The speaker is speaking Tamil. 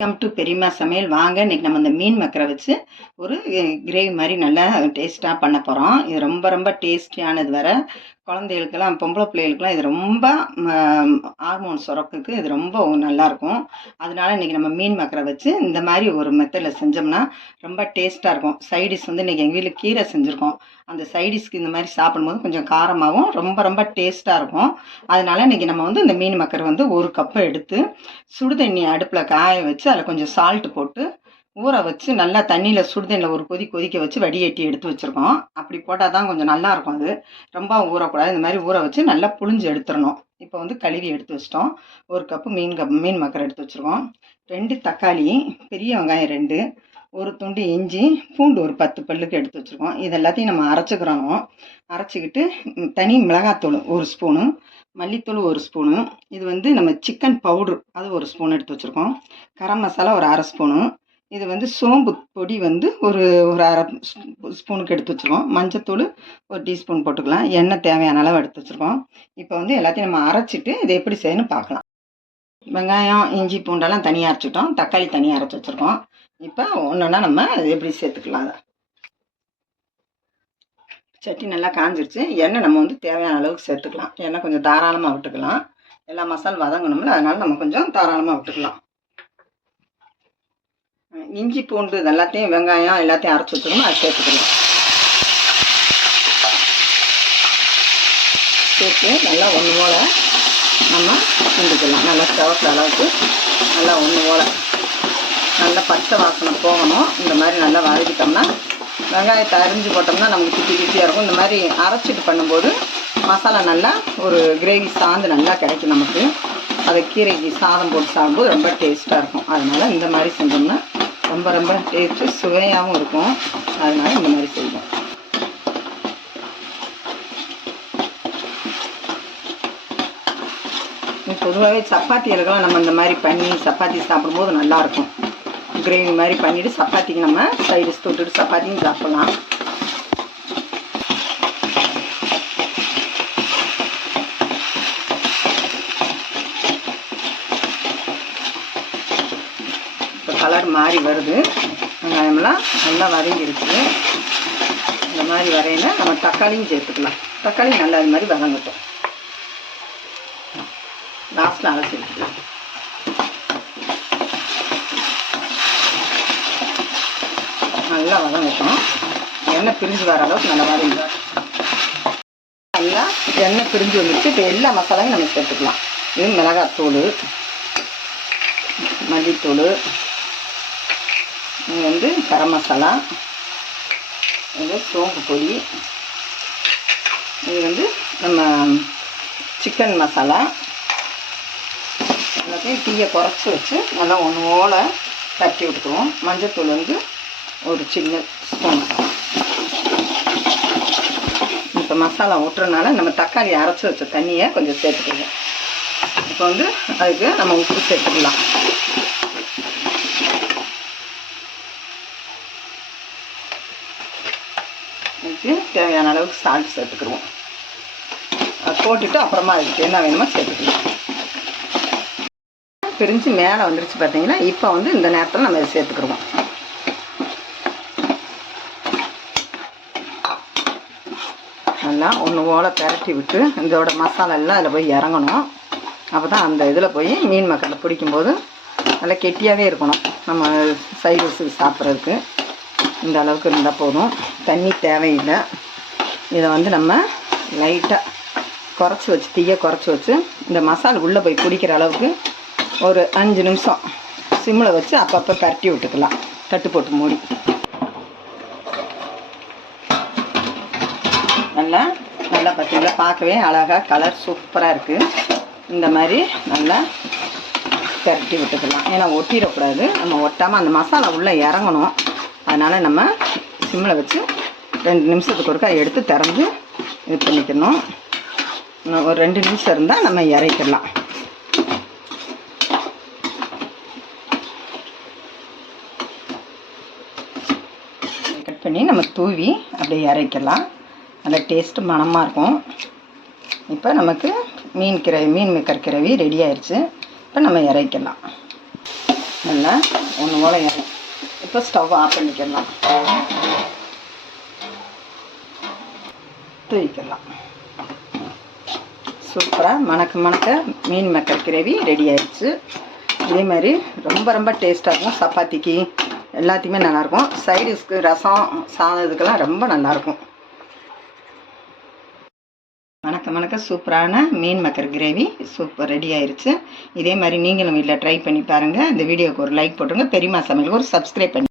வெல்கம் டு பெரியம்மா சமையல். வாங்க, இன்னைக்கு நம்ம இந்த மீன் மக்கரை வச்சு ஒரு கிரேவி மாதிரி நல்லா டேஸ்ட்டாக பண்ண போகிறோம். இது ரொம்ப ரொம்ப டேஸ்டியானது. வேறு குழந்தைகளுக்கெல்லாம், பொம்பளை பிள்ளைகளுக்கெல்லாம் இது ரொம்ப ஹார்மோன் சுரக்குக்கு இது ரொம்ப நல்லாயிருக்கும். அதனால இன்றைக்கி நம்ம மீன் மக்கரை வச்சு இந்த மாதிரி ஒரு மெத்தடில் செஞ்சோம்னா ரொம்ப டேஸ்ட்டாக இருக்கும். சைடிஷ் வந்து இன்றைக்கி எங்கள் வீட்டில் கீரை செஞ்சுருக்கோம். அந்த சைடிஷ்க்கு இந்த மாதிரி சாப்பிடும்போது கொஞ்சம் காரமாகவும் ரொம்ப ரொம்ப டேஸ்ட்டாக இருக்கும். அதனால இன்றைக்கி நம்ம வந்து இந்த மீன் மக்கரை வந்து ஒரு கப்பை எடுத்து சுடுதண்ணி அடுப்பில் காய வச்சு அதில் கொஞ்சம் சால்ட்டு போட்டு ஊற வச்சு நல்லா தண்ணியில் சுடுதண்ணியில் ஒரு கொதிக்க வச்சு வடிகட்டி எடுத்து வச்சுருக்கோம். அப்படி போட்டால் தான் கொஞ்சம் நல்லாயிருக்கும். அது ரொம்ப ஊறக்கூடாது. இந்த மாதிரி ஊற வச்சு நல்லா புழிஞ்சு எடுத்துடணும். இப்போ வந்து கழுவி எடுத்து வச்சிட்டோம். ஒரு கப்பு மீன் மக்கரை எடுத்து வச்சுருக்கோம். 2 தக்காளி, பெரிய வெங்காயம் 2, ஒரு துண்டு இஞ்சி, பூண்டு ஒரு 10 பல்லுக்கு எடுத்து வச்சுருக்கோம். இது எல்லாத்தையும் நம்ம அரைச்சிக்கிறோம். அரைச்சிக்கிட்டு தனி மிளகாத்தூள் 1 ஸ்பூனு, மல்லித்தூள் 1 ஸ்பூனு, இது வந்து நம்ம சிக்கன் பவுட்ரு அது 1 ஸ்பூன் எடுத்து வச்சுருக்கோம். கரம் மசாலா ஒரு 1/2 ஸ்பூனு, இது வந்து சோம்பு பொடி வந்து ஒரு 1/2 ஸ்பூனுக்கு எடுத்து வச்சுருக்கோம். மஞ்சத்தூள் 1 டீஸ்பூன் போட்டுக்கலாம். எண்ணெய் தேவையான அளவு எடுத்து வச்சுருக்கோம். இப்போ வந்து எல்லாத்தையும் நம்ம அரைச்சிட்டு இதை எப்படி செய்யணும்னு பார்க்கலாம். வெங்காயம், இஞ்சி, பூண்டெல்லாம் தனியாக அரைச்சிட்டோம். தக்காளி தனியாக அரைச்சி வச்சுருக்கோம். இப்போ ஒன்றுன்னா நம்ம எப்படி சேர்த்துக்கலாம். அதை சட்டி நல்லா காஞ்சிருச்சு. எண்ணெய் நம்ம வந்து தேவையான அளவுக்கு சேர்த்துக்கலாம். எண்ணெய் கொஞ்சம் தாராளமாக விட்டுக்கலாம். எல்லா மசால் வதங்கணும்ல, அதனால நம்ம கொஞ்சம் தாராளமாக விட்டுக்கலாம். இஞ்சி பூண்டு இது எல்லாத்தையும் வெங்காயம் எல்லாத்தையும் அரைச்சி வச்சுக்கணும். அதை சேர்த்துக்கலாம். சேர்த்து நல்லா ஒன்று போல் நம்ம கிண்டிக்கலாம். நல்லா செவக்கிற அளவுக்கு நல்லா ஒன்று போல் நல்லா பச்சை வாசனை போகணும். இந்த மாதிரி நல்லா வதக்கிட்டோம்னா, வெங்காயத்தை அரிஞ்சு போட்டோம்னா நமக்கு திட்டியாக இருக்கும். இந்த மாதிரி அரைச்சிட்டு பண்ணும்போது மசாலா நல்லா ஒரு கிரேவி சாந்து நல்லா கிடைக்கும் நமக்கு. அதை கீரைக்கு சாதம் போட்டு சாப்பிடும்போது ரொம்ப டேஸ்ட்டாக இருக்கும். அதனால் இந்த மாதிரி செஞ்சோம்னா ரொம்ப ரொம்ப டேஸ்ட்டு சுவையாகவும் இருக்கும். அதனால் இந்த மாதிரி செய்வோம். பொதுவாகவே சப்பாத்திகளுக்கெல்லாம் நம்ம இந்த மாதிரி பண்ணி சப்பாத்தி சாப்பிடும்போது நல்லாயிருக்கும். கிரேவி மாதிரி பண்ணிவிட்டு சப்பாத்திக்கு நம்ம சைடிஷ் தொட்டுட்டு சப்பாத்தியும் சாப்பிட்லாம். இப்போ கலர் மாறி வருது. வெங்காயமெல்லாம் நல்லா வதங்கிருச்சு. இந்த மாதிரி வரையில நம்ம தக்காளியும் சேர்த்துக்கலாம். தக்காளி நல்லா இது மாதிரி வதங்கட்டும். லாஸ்ட்டில் அலசி எடுத்துக்கலாம். நல்லா வதங்கட்டும். எண்ணெய் பிரிஞ்சு வர அளவுக்கு நல்லா வதங்க. நல்லா எண்ணெய் பிரிஞ்சு வந்துச்சு. இப்போ எல்லா மசாலாவும் நம்ம சேர்த்துக்கலாம். இது மிளகாத்தூள், மல்லித்தூள், இது வந்து கரம் மசாலா, இது சோம்பு பொடி, இது வந்து நம்ம சிக்கன் மசாலா. எல்லாத்தையும் தீயை குறைச்சி வச்சு நல்லா ஒன்று போல் தட்டி விட்டுக்குவோம். மஞ்சத்தூள் வந்து ஒரு சின்ன ஸ்பூன். இப்போ மசாலா ஊட்டுறதுனால நம்ம தக்காளி அரைச்சி வச்ச தண்ணியை கொஞ்சம் சேர்த்துக்குவோம். இப்போ வந்து அதுக்கு நம்ம உப்பு சேர்த்துக்கலாம். அதுக்கு தேவையான அளவுக்கு சால்ட் சேர்த்துக்குருவோம். அதை போட்டுட்டு அப்புறமா அதுக்கு என்ன வேணுமோ சேர்த்துக்கலாம். பிரிஞ்சு மேலே வந்துருச்சு பார்த்தீங்கன்னா. இப்போ வந்து இந்த நேரத்தில் நம்ம இதை சேர்த்துக்குருவோம். நல்லா ஒன்று போல் பிரட்டி விட்டு இதோட மசாலா எல்லாம் அதில் போய் இறங்கணும். அப்போ தான் அந்த இதில் போய் மீன் மக்களை பிடிக்கும்போது நல்லா கெட்டியாகவே இருக்கணும். நம்ம சைடிஷுக்கு சாப்பிட்றதுக்கு இந்த அளவுக்கு இருந்தால் போதும். தண்ணி தேவையில்லை. இதை வந்து நம்ம லைட்டாக குறைச்சி வச்சு தீயை குறைச்சி வச்சு இந்த மசாலா உள்ளே போய் பிடிக்கிற அளவுக்கு ஒரு 5 நிமிஷம் சிம்மில் வச்சு அப்பப்போ பரட்டி விட்டுக்கலாம். தட்டு போட்டு மூடி நல்லா பார்த்தீங்களா, பார்க்கவே அழகாக கலர் சூப்பராக இருக்குது. இந்த மாதிரி நல்லா பரட்டி விட்டுக்கலாம். ஏன்னா ஒட்டிடக்கூடாது. நம்ம ஒட்டாமல் அந்த மசாலா உள்ளே இறங்கணும். அதனால் நம்ம சிம்மில் வச்சு 2 நிமிஷத்துக்கு ஒருக்கா எடுத்து திறந்து இது பண்ணிக்கணும். ஒரு 2 நிமிஷம் இருந்தால் நம்ம இறக்கிடலாம். கட் பண்ணி நம்ம தூவி அப்படியே இறக்கலாம். நல்ல டேஸ்ட்டு மணமாக இருக்கும். இப்போ நமக்கு மீன் மேக்கர் கிரேவி ரெடி ஆயிடுச்சு. இப்போ நம்ம இறக்கலாம். நல்லா ஒன்று போல் இப்போ ஸ்டவ் ஆஃப் பண்ணிக்கலாம், தூக்கிக்கலாம். சூப்பராக மணக்க மீன் மேக்கர் கிரேவி ரெடி ஆயிடுச்சு. இதே மாதிரி ரொம்ப டேஸ்ட்டாக இருக்கும். சப்பாத்திக்கு எல்லாத்தையுமே நல்லாயிருக்கும். சைடிஷ்க்கு ரசம் சாதம் இதுக்கெல்லாம் ரொம்ப நல்லாயிருக்கும். மணக்க சூப்பரான மீன் மேக்கர் கிரேவி சூப்பர் ரெடி ஆயிடுச்சு. இதே மாதிரி நீங்களும் வீட்டில் ட்ரை பண்ணி பாருங்கள். இந்த வீடியோவுக்கு ஒரு லைக் போட்டுருங்க. பெரியம்மா சமையலுக்கு ஒரு சப்ஸ்கிரைப் பண்ணி